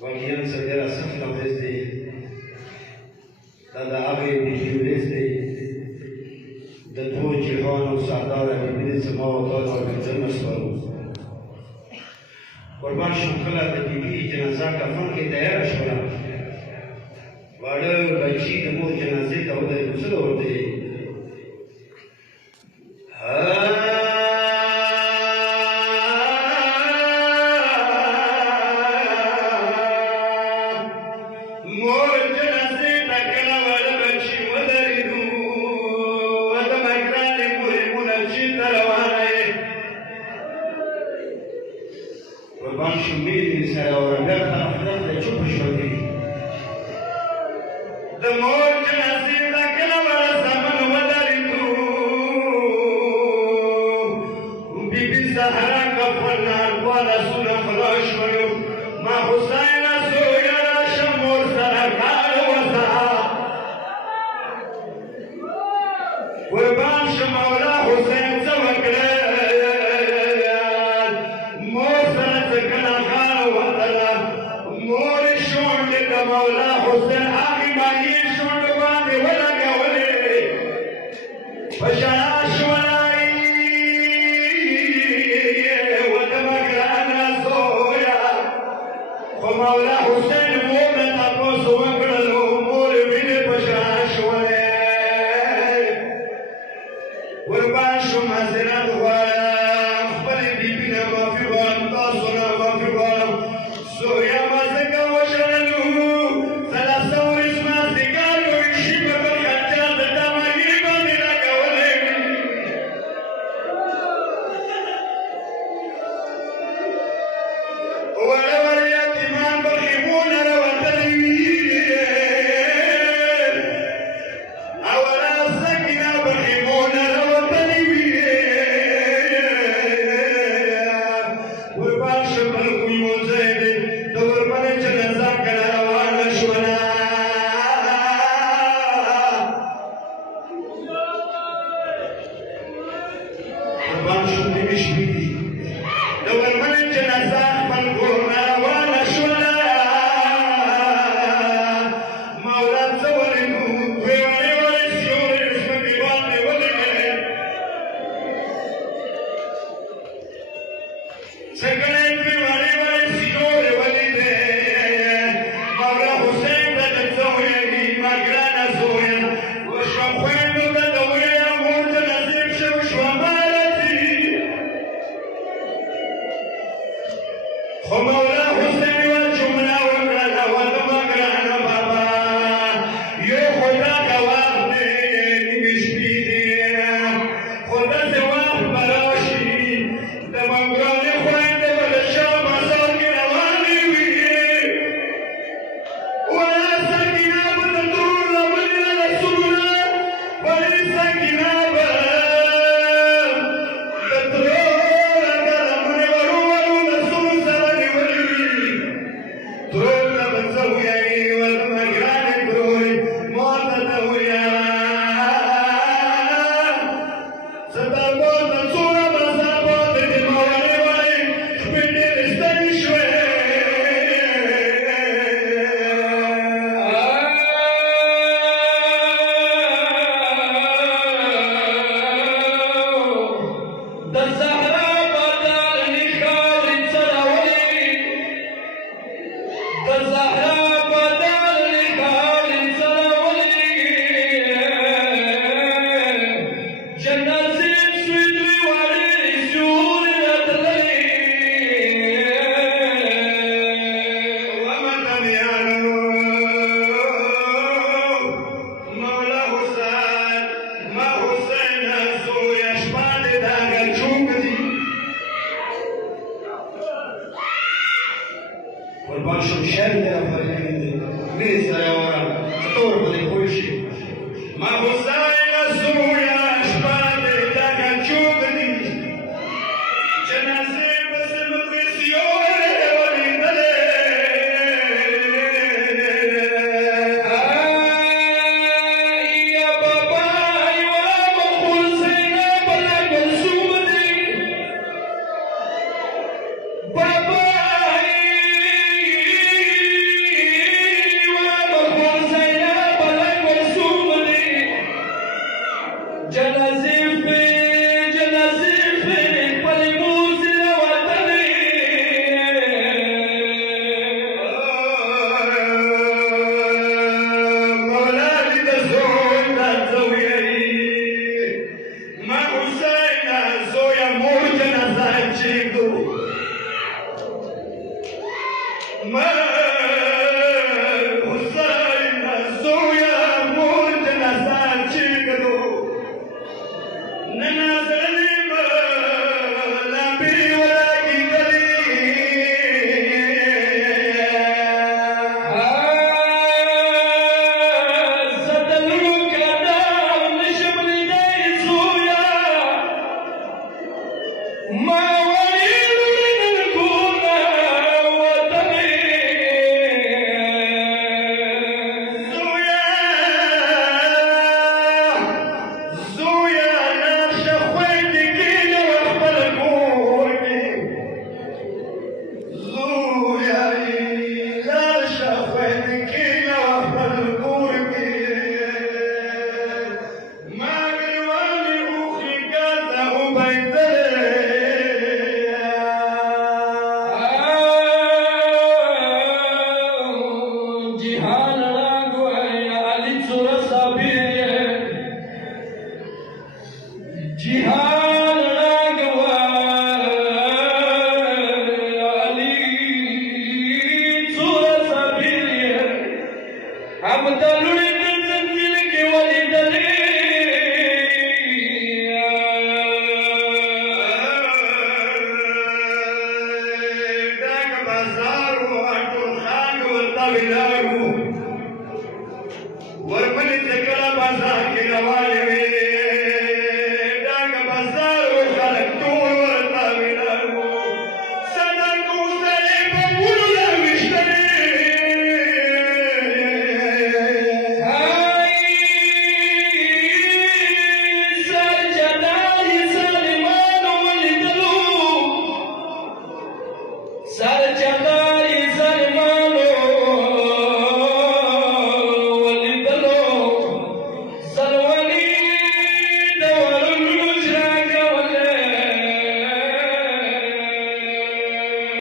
واقعیان سره سخت ورځ دی دا د هغې بیخي ورځ دی د دوو جهانو سرداره بېبي زما او تا دا ګرځنه شول قربان شم کله د بېبي جنازه کفن کې تیاره شوله واړه بچي د مور جنازې ته ودرېدو څه ډول دی قربان شم مینې سره ورګر خلک د چوپ شو دي د مور جنازې ته کله ورځمن ودرېدو بیبي زهرا کفن هر لاسونه خلاص شول ما حسینه زویه راشه مور سره کار وځه قربان شم مولا حسین څه وکړه مولا حسین آخی باندې شونډ باندې ولګولې بشرا شولای ودمه ګرانه زویا خو مولا حسین مور ته تاسو وکړلو مور وینې بشرا شولې قربان شم حضرت غواړم خپلې بیبي نه معافي غواړم تاسو نه معافي غواړم زویا مځکه وشړلو قربان شم دې شپې دي د ورمنې جنازه خپل کور نه روانه شوله مولا څه ولېدو دوی وړې سیورې ځمکې باندې ولګېدې څنګه دوی وړې سیورې ولیدې مولا حسین ته د څه ویلي ما ګرانه زویه وشوه خویندو ته د ویله مور ته نصیب شوه خو مولا حسین یوه جمله وکړله ودمه ګرانه بابا یو خو دغه وخت دی نیمې شپې دي خو داسې وخت به راشي د منګرانې خویندې به د شا مزار کې روانې وي ولا سکینه به د ترور راولي رسولونه ولې سکینه به قربان شم شر دی افریقې دی مینې سره وره تور به دې پوه شي ما حسینه زویه شپه دې دغه چوک دي جنازې پسې مې سیورې ولیدلې یا بابا یوه حسینه بله کلثوم دي بابا ورمني تكلا بازار كي